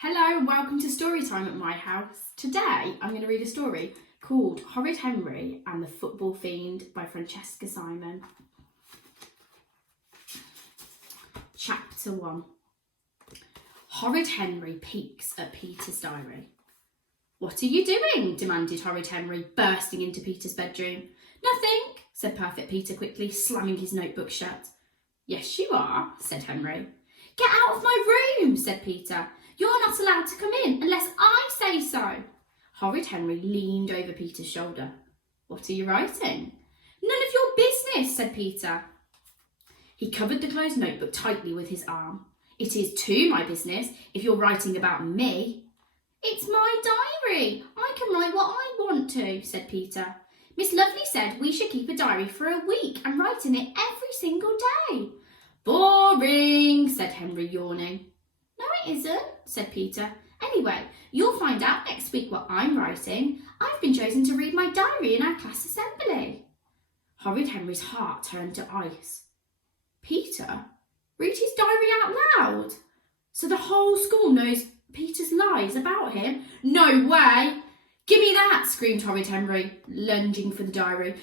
Hello and welcome to Story Time at my house. Today I'm going to read a story called Horrid Henry and the Football Fiend by Francesca Simon. Chapter 1. Horrid Henry peeks at Peter's diary. "What are you doing?" demanded Horrid Henry, bursting into Peter's bedroom. "Nothing," said Perfect Peter quickly, slamming his notebook shut. "Yes, you are," said Henry. "Get out of my room," said Peter. "You're not allowed to come in unless I say so." Horrid Henry leaned over Peter's shoulder. "What are you writing?" "None of your business," said Peter. He covered the closed notebook tightly with his arm. "It is too my business if you're writing about me." "It's my diary. I can write what I want to," said Peter. "Miss Lovely said we should keep a diary for a week and write in it every single day." "Boring," said Henry, yawning. "No, it isn't," said Peter. "Anyway, you'll find out next week what I'm writing. I've been chosen to read my diary in our class assembly." Horrid Henry's heart turned to ice. Peter? Read his diary out loud? So the whole school knows Peter's lies about him? No way! "Give me that!" screamed Horrid Henry, lunging for the diary.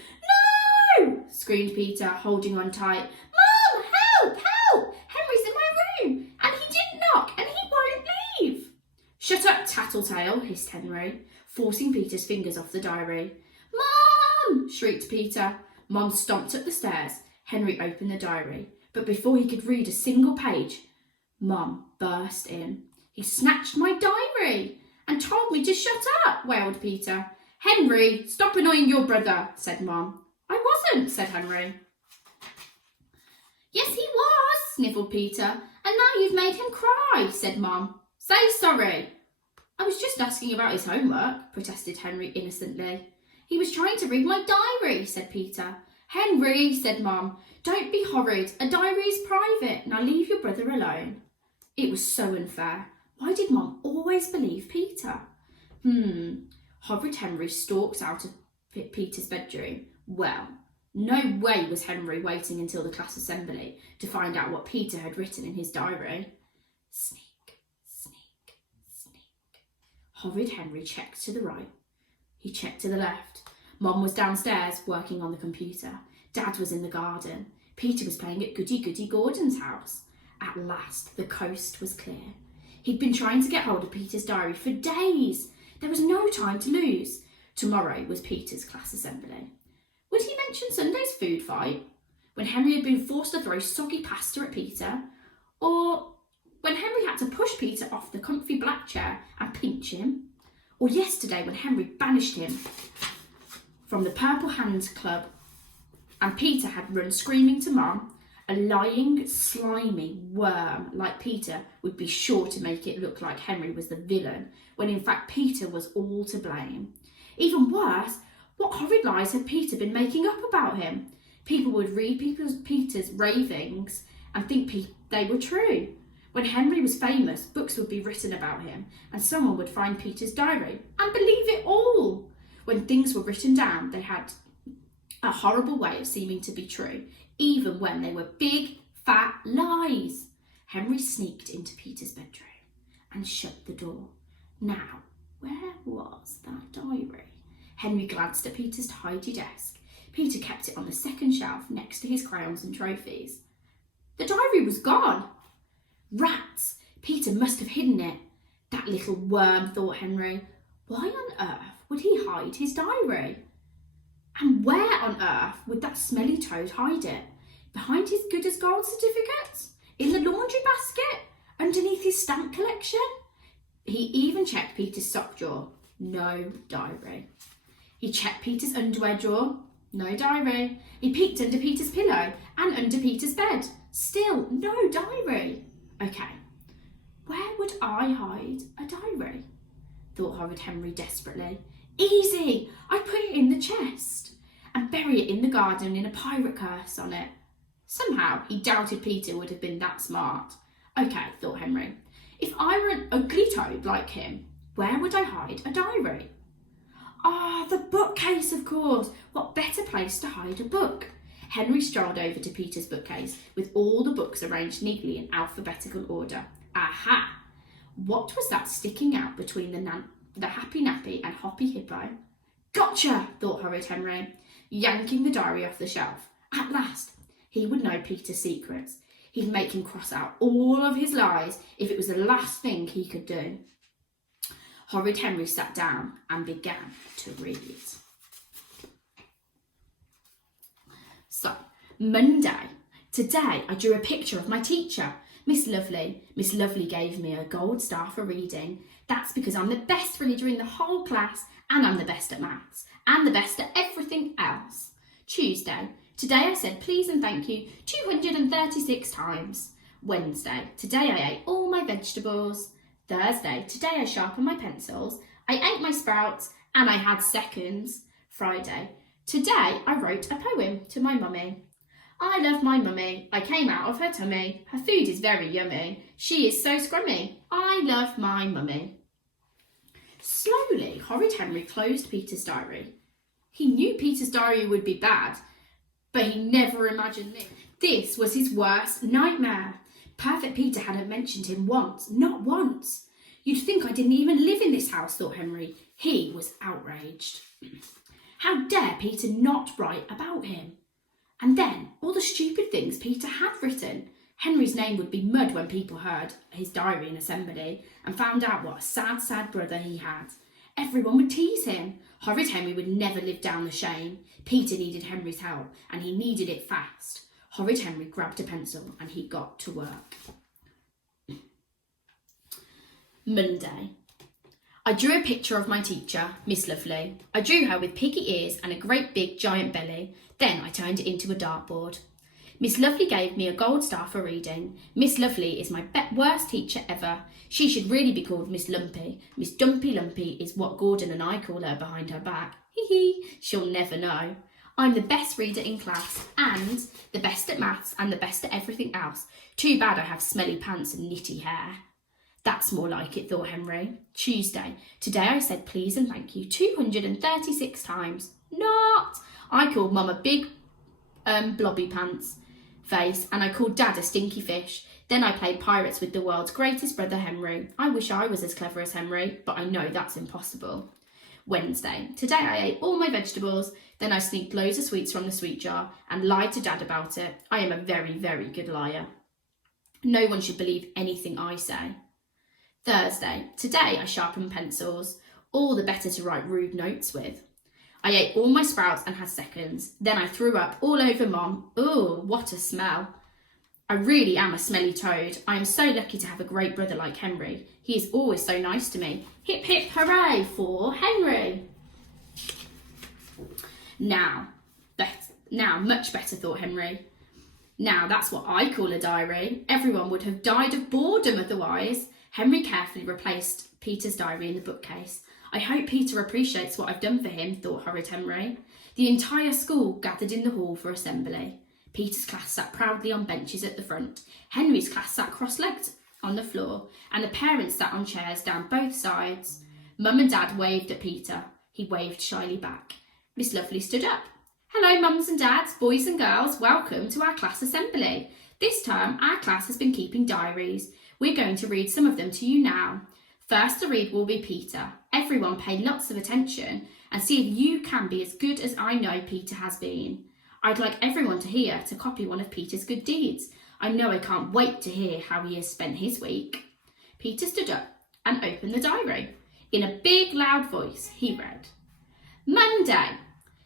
"No!" screamed Peter, holding on tight. "Mum, help, help! Henry's in my room, and he didn't knock, and he won't leave." "Shut up, tattletale," hissed Henry, forcing Peter's fingers off the diary. "Mum!" shrieked Peter. Mum stomped up the stairs. Henry opened the diary, but before he could read a single page, Mum burst in. "He snatched my diary and told me to shut up," wailed Peter. "Henry, stop annoying your brother," said Mum. "I wasn't," said Henry. "Yes, he was," sniffled Peter. "And now you've made him cry," said Mum. "Say sorry." "I was just asking about his homework," protested Henry innocently. "He was trying to read my diary," said Peter. "Henry," said Mum, "don't be horrid. A diary is private. Now leave your brother alone." It was so unfair. Why did Mum always believe Peter? Horrid Henry stalked out of Peter's bedroom. Well, no way was Henry waiting until the class assembly to find out what Peter had written in his diary. Sneak, sneak, sneak. Horrid Henry checked to the right. He checked to the left. Mum was downstairs working on the computer. Dad was in the garden. Peter was playing at Goody Goody Gordon's house. At last, the coast was clear. He'd been trying to get hold of Peter's diary for days. There was no time to lose. Tomorrow was Peter's class assembly. Would he mention Sunday's food fight? When Henry had been forced to throw soggy pasta at Peter? Or when Henry had to push Peter off the comfy black chair and pinch him? Or yesterday when Henry banished him from the Purple Hands Club and Peter had run screaming to Mum? A lying, slimy worm like Peter would be sure to make it look like Henry was the villain, when in fact Peter was all to blame. Even worse, what horrid lies had Peter been making up about him? People would read Peter's ravings and think they were true. When Henry was famous, books would be written about him, and someone would find Peter's diary and believe it all. When things were written down, they had a horrible way of seeming to be true, even when they were big, fat lies. Henry sneaked into Peter's bedroom and shut the door. Now, where was that diary? Henry glanced at Peter's tidy desk. Peter kept it on the second shelf next to his crayons and trophies. The diary was gone. Rats! Peter must have hidden it. That little worm, thought Henry. Why on earth would he hide his diary? And where on earth would that smelly toad hide it? Behind his good as gold certificates? In the laundry basket? Underneath his stamp collection? He even checked Peter's sock drawer. No diary. He checked Peter's underwear drawer. No diary. He peeked under Peter's pillow and under Peter's bed. Still no diary. Okay, where would I hide a diary? Thought Horrid Henry desperately. Easy! I'd put it in the chest and bury it in the garden in a pirate curse on it. Somehow he doubted Peter would have been that smart. Okay, thought Henry, if I were an ugly toad like him, where would I hide a diary? The bookcase, of course. What better place to hide a book? Henry strolled over to Peter's bookcase with all the books arranged neatly in alphabetical order. Aha! What was that sticking out between the happy nappy and hoppy hippo? Gotcha, thought Horrid Henry, yanking the diary off the shelf. At last, he would know Peter's secrets. He'd make him cross out all of his lies if it was the last thing he could do. Horrid Henry sat down and began to read. So, Monday. Today I drew a picture of my teacher, Miss Lovely. Miss Lovely gave me a gold star for reading. That's because I'm the best reader in the whole class, and I'm the best at maths, and the best at everything else. Tuesday. Today I said please and thank you 236 times. Wednesday. Today I ate all my vegetables. Thursday. Today I sharpened my pencils. I ate my sprouts and I had seconds. Friday. Today I wrote a poem to my mummy. I love my mummy. I came out of her tummy. Her food is very yummy. She is so scrummy. I love my mummy. Slowly, Horrid Henry closed Peter's diary. He knew Peter's diary would be bad, but he never imagined this. This was his worst nightmare. Perfect Peter hadn't mentioned him once, not once. You'd think I didn't even live in this house, thought Henry. He was outraged. How dare Peter not write about him? And then all the stupid things Peter had written. Henry's name would be mud when people heard his diary in assembly and found out what a sad, sad brother he had. Everyone would tease him. Horrid Henry would never live down the shame. Peter needed Henry's help, and he needed it fast. Horrid Henry grabbed a pencil and he got to work. Monday. I drew a picture of my teacher, Miss Lovely. I drew her with piggy ears and a great big giant belly. Then I turned it into a dartboard. Miss Lovely gave me a gold star for reading. Miss Lovely is my worst teacher ever. She should really be called Miss Lumpy. Miss Dumpy Lumpy is what Gordon and I call her behind her back. Hee hee, she'll never know. I'm the best reader in class and the best at maths and the best at everything else. Too bad I have smelly pants and knitty hair. That's more like it, thought Henry. Tuesday. Today I said please and thank you 236 times. Not. I called Mum a big blobby pants face and I called Dad a stinky fish. Then I played pirates with the world's greatest brother Henry. I wish I was as clever as Henry, but I know that's impossible. Wednesday. Today I ate all my vegetables. Then I sneaked loads of sweets from the sweet jar and lied to Dad about it. I am a very, very good liar. No one should believe anything I say. Thursday. Today I sharpened pencils, all the better to write rude notes with. I ate all my sprouts and had seconds. Then I threw up all over Mom. Ooh, what a smell. I really am a smelly toad. I am so lucky to have a great brother like Henry. He is always so nice to me. Hip hip hooray for Henry. Now, much better, thought Henry. Now that's what I call a diary. Everyone would have died of boredom otherwise. Henry carefully replaced Peter's diary in the bookcase. I hope Peter appreciates what I've done for him, thought Horrid Henry. The entire school gathered in the hall for assembly. Peter's class sat proudly on benches at the front. Henry's class sat cross-legged on the floor, and the parents sat on chairs down both sides. Mum and Dad waved at Peter. He waved shyly back. Miss Lovely stood up. Hello, mums and dads, boys and girls. Welcome to our class assembly. This term, our class has been keeping diaries. We're going to read some of them to you now. First to read will be Peter. Everyone pay lots of attention and see if you can be as good as I know Peter has been. I'd like everyone to copy one of Peter's good deeds. I know I can't wait to hear how he has spent his week. Peter stood up and opened the diary. In a big, loud voice, he read, Monday.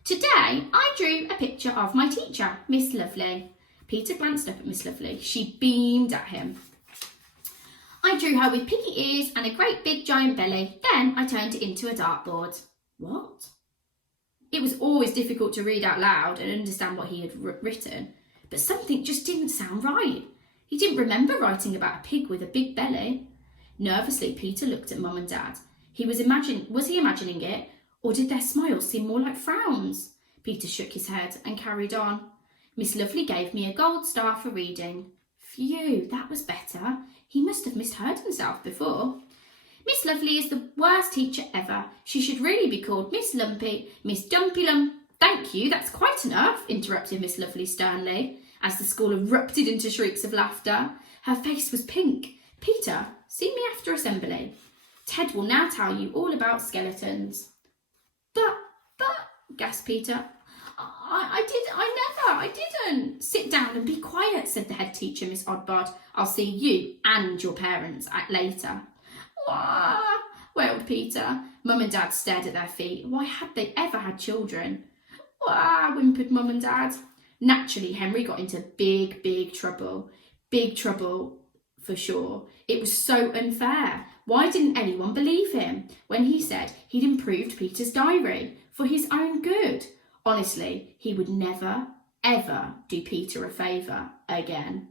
Today, I drew a picture of my teacher, Miss Lovely. Peter glanced up at Miss Lovely. She beamed at him. I drew her with piggy ears and a great big giant belly. Then I turned it into a dartboard. What? It was always difficult to read out loud and understand what he had written, but something just didn't sound right. He didn't remember writing about a pig with a big belly. Nervously, Peter looked at Mum and Dad. Was he imagining it, or did their smiles seem more like frowns? Peter shook his head and carried on. Miss Lovely gave me a gold star for reading. Phew, that was better. He must have misheard himself before. Miss Lovely is the worst teacher ever. She should really be called Miss Lumpy, Miss Dumpy Lump. Thank you, that's quite enough, interrupted Miss Lovely sternly, as the school erupted into shrieks of laughter. Her face was pink. Peter, see me after assembly. Ted will now tell you all about skeletons. But, gasped Peter. I didn't. Sit down and be quiet, said the head teacher, Miss Oddbod. I'll see you and your parents later. Wah, wailed Peter. Mum and Dad stared at their feet. Why had they ever had children? Wah, whimpered Mum and Dad. Naturally, Henry got into big trouble. Big trouble, for sure. It was so unfair. Why didn't anyone believe him when he said he'd improved Peter's diary for his own good? Honestly, he would never, ever do Peter a favour again.